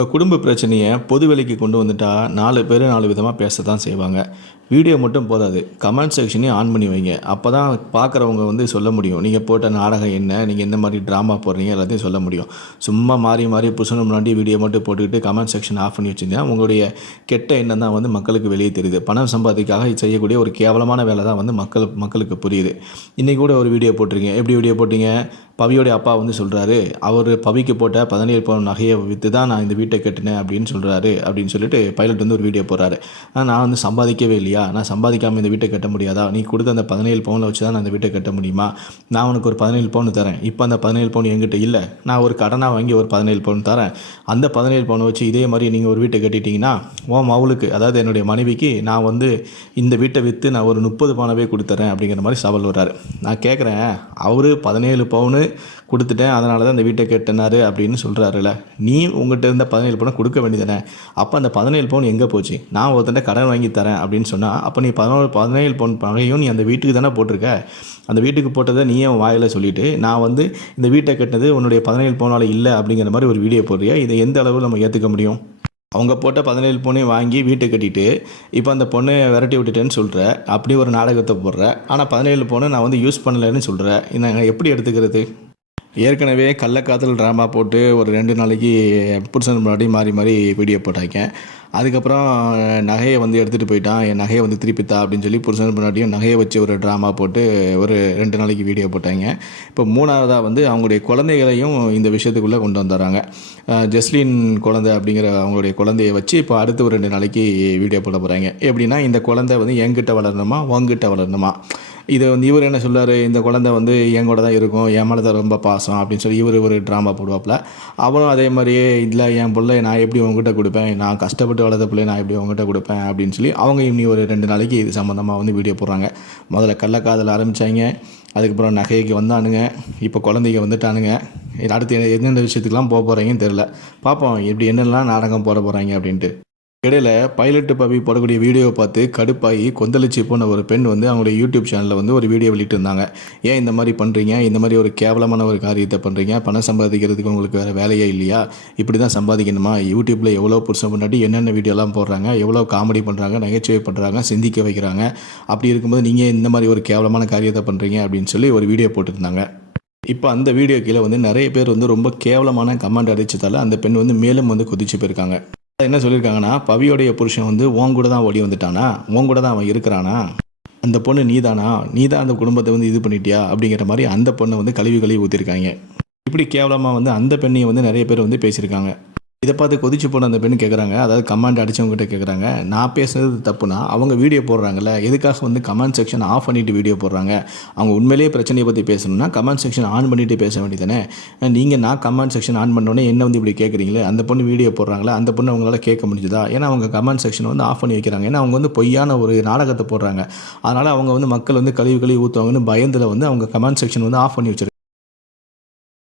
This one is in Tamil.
இப்போ குடும்ப பிரச்சனையை பொது வெளிக்கு கொண்டு வந்துட்டா 4 பேர் 4 விதமாக பேச தான் செய்வாங்க. வீடியோ மட்டும் போதாது, கமெண்ட் செக்ஷனையும் ஆன் பண்ணி வைங்க. அப்போ தான் பார்க்குறவங்க வந்து சொல்ல முடியும், நீங்கள் போட்ட நாடகம் என்ன, நீங்கள் எந்த மாதிரி ட்ராமா போடுறீங்க எல்லாத்தையும் சொல்ல முடியும். சும்மா மாறி மாறி புருஷனை முன்னாடி வீடியோ மட்டும் போட்டுக்கிட்டு கமெண்ட் செக்ஷன் ஆஃப் பண்ணி வச்சுருந்தா உங்களுடைய கெட்ட எண்ணம் தான் வந்து மக்களுக்கு வெளியே தெரியுது. பணம் சம்பாதிக்காக செய்யக்கூடிய ஒரு கேவலமான வேலை தான் வந்து மக்களுக்கு புரியுது. இன்றைக்கி கூட ஒரு வீடியோ போட்டிருக்கீங்க. எப்படி வீடியோ போட்டிங்க? பவியோடைய அப்பா வந்து சொல்கிறாரு, அவர் பவிக்கு போட்ட 17 பவுன் நகையை விற்று தான் நான் இந்த வீட்டை கட்டினேன் அப்படின்னு சொல்கிறாரு அப்படின்னு சொல்லிட்டு பைலட் வந்து ஒரு வீடியோ போடுறாரு. நான் வந்து சம்பாதிக்கவே இல்லையா, நான் சம்பாதிக்காமல் இந்த வீட்டை கட்ட முடியாதா, நீ கொடுத்த அந்த 17 பவுனில் வச்சு தான் நான் இந்த வீட்டை கட்ட முடியுமா, நான் உனக்கு ஒரு 17 பவுன் தரேன், இப்போ அந்த 17 பவுன் என்கிட்ட இல்லை, நான் ஒரு கடனாக வாங்கி ஒரு 17 பவுன் தரேன், அந்த 17 பவுனை வச்சு இதே மாதிரி நீங்கள் ஒரு வீட்டை கட்டிட்டீங்கன்னா அவளுக்கு, அதாவது என்னுடைய மனைவிக்கு நான் வந்து இந்த வீட்டை விற்று நான் ஒரு 30 பவுனவே கொடுத்துறேன் அப்படிங்கிற மாதிரி சவால் வர்றாரு. நான் கேட்குறேன், அவர் 17 பவுனு கொடுத்துட்டேன் அதனால தான் இந்த வீட்டை கட்டினாரு அப்படின்னு சொல்கிறாருல்ல, நீ உங்கள்கிட்ட இருந்த 17 பவுனை கொடுக்க வேண்டியதானே, அப்போ அந்த 17 பவுன் எங்கே போச்சு, நான் ஒருத்தன்ட்ட கடன் வாங்கி தரேன் அப்படின்னு சொன்னால் அப்போ நீ 17 பவுன் நகையும் நீ அந்த வீட்டுக்கு தானே போட்டிருக்க, அந்த வீட்டுக்கு போட்டதை நீயே வாயில் சொல்லிவிட்டு நான் வந்து இந்த வீட்டை கட்டினது உன்னுடைய 17 பவுனால் இல்லை அப்படிங்கிற மாதிரி ஒரு வீடியோ போடுறியா, இதை எந்த அளவு நம்ம ஏற்றுக்க முடியும்? அவங்க போட்ட 17 பவுனையும் வாங்கி வீட்டை கட்டிட்டு இப்போ அந்த பொண்ணை விரட்டி விட்டுட்டேன்னு சொல்கிற, அப்படி ஒரு நாடகத்தை போடுற, ஆனால் 17 பவுனை நான் வந்து யூஸ் பண்ணலைன்னு சொல்கிறேன், நாங்கள் எப்படி எடுத்துக்கிறது? ஏற்கனவே கள்ளக்காதல் ட்ராமா போட்டு ஒரு 2 நாளைக்கு புருஷன் முன்னாடி மாறி மாறி வீடியோ போட்டாங்க. அதுக்கப்புறம் நகையை வந்து எடுத்துகிட்டு போயிட்டான், என் நகையை வந்து திருப்பித்தா அப்படின்னு சொல்லி புருஷன் முன்னாடியும் நகையை வச்சு ஒரு ட்ராமா போட்டு ஒரு 2 நாளைக்கு வீடியோ போட்டாங்க. இப்போ 3வதாக வந்து அவங்களுடைய குழந்தைகளையும் இந்த விஷயத்துக்குள்ளே கொண்டு வந்துடுறாங்க. ஜஸ்லின் குழந்தை அப்படிங்கிற அவங்களுடைய குழந்தைய வச்சு இப்போ அடுத்து ஒரு 2 நாளைக்கு வீடியோ போட போகிறாங்க. எப்படின்னா, இந்த குழந்தை வந்து என்கிட்ட வளரணுமா உங்ககிட்ட வளரணுமா, இதை வந்து இவர் என்ன சொல்கிறார், இந்த குழந்தை வந்து என் கூட தான் இருக்கும், என் மேலே தான் ரொம்ப பாசம் அப்படின்னு சொல்லி இவர் ஒரு ட்ராமா போடுவாப்பில். அவனும் அதே மாதிரியே, இல்லை என் பிள்ளை நான் எப்படி உங்ககிட்ட கொடுப்பேன், நான் கஷ்டப்பட்டு வளர்த்த பிள்ளை நான் எப்படி உங்ககிட்ட கொடுப்பேன் அப்படின்னு சொல்லி அவங்க இன்னி ஒரு 2 நாளைக்கு இது சம்மந்தமாக வந்து வீடியோ போடுறாங்க. முதல்ல கள்ளக்காதல் ஆரம்பித்தாங்க, அதுக்கப்புறம் நகைக்கு வந்தானுங்க, இப்போ குழந்தைங்க வந்துட்டானுங்க. அடுத்து எந்தெந்த விஷயத்துக்கெலாம் போக போகிறாங்கன்னு தெரில. பார்ப்போம் எப்படி என்னெல்லாம் நாடகம் போட போகிறாங்க அப்படின்ட்டு. இடையில பைலட்டு பவி போடக்கூடிய வீடியோவை பார்த்து கடுப்பாகி கொந்தளிச்சு போன ஒரு பெண் வந்து அவங்களுடைய யூடியூப் சேனலில் வந்து ஒரு வீடியோ வெளியிட்டிருந்தாங்க. ஏன் இந்த மாதிரி பண்ணுறீங்க, இந்த மாதிரி ஒரு கேவலமான ஒரு காரியத்தை பண்ணுறீங்க, பணம் சம்பாதிக்கிறதுக்கு உங்களுக்கு வேறு வேலையே இல்லையா, இப்படி தான் சம்பாதிக்கணுமா, யூடியூப்பில் எவ்வளோ புருஷன் முன்னாடி என்னென்ன வீடியோலாம் போடுறாங்க, எவ்வளோ காமெடி பண்ணுறாங்க, நகைச்சுவை பண்ணுறாங்க, சிந்திக்க வைக்கிறாங்க, அப்படி இருக்கும்போது நீங்கள் இந்த மாதிரி ஒரு கேவலமான காரியத்தை பண்ணுறீங்க அப்படின்னு சொல்லி ஒரு வீடியோ போட்டுருந்தாங்க. இப்போ அந்த வீடியோ கீழே வந்து நிறைய பேர் வந்து ரொம்ப கேவலமான கமெண்ட் அடிச்சதால் அந்த பெண் வந்து மேலும் வந்து கொதிச்சு போயிருக்காங்க. என்ன சொல்லியிருக்காங்கன்னா, பவியோடைய புருஷன் வந்து உன் கூட தான் ஓடி வந்துட்டானா, உன் கூட தான் அவன் இருக்கிறானா, அந்த பொண்ணு நீதானா, நீ தான் அந்த குடும்பத்தை வந்து இது பண்ணிட்டியா அப்படிங்கிற மாதிரி அந்த பொண்ணை வந்து கழுவி ஊற்றிருக்காங்க. இப்படி கேவலமாக வந்து அந்த பெண்ணையை வந்து நிறைய பேர் வந்து பேசியிருக்காங்க. இதை பார்த்து கொதிச்சு போன அந்த பெண்ணு கேட்குறாங்க, அதாவது கமெண்ட் அடித்தவங்ககிட்ட கேட்குறாங்க, நான் பேசுனது தப்புனா அவங்க வீடியோ போடுறாங்கல்ல, எதுக்காக வந்து கமெண்ட் செக்ஷன் ஆஃப் பண்ணிவிட்டு வீடியோ போடுறாங்க, அவங்க உண்மையிலேயே பிரச்சனையை பற்றி பேசணும்னா கமெண்ட் செக்ஷன் ஆன் பண்ணிவிட்டு பேச வேண்டியதானே, நீங்கள் நான் கமெண்ட் செக்ஷன் ஆன் பண்ணோன்னே என்ன வந்து இப்படி கேட்குறீங்களே, அந்த பொண்ணு வீடியோ போடுறாங்களா, அந்த பொண்ணு அவங்களால கேட்க முடிஞ்சுதா, ஏன்னா அவங்க கமெண்ட் செக்ஷன் வந்து ஆஃப் பண்ணி வைக்கிறாங்க, ஏன்னா அவங்க வந்து பொய்யான ஒரு நாடகத்தை போடுறாங்க, அதனால் அவங்க வந்து மக்கள் வந்து கழுவி ஊற்றுவாங்கன்னு பயந்தில் வந்து அவங்க கமெண்ட் செக்ஷன் வந்து ஆஃப் பண்ணி வச்சுருக்காங்க.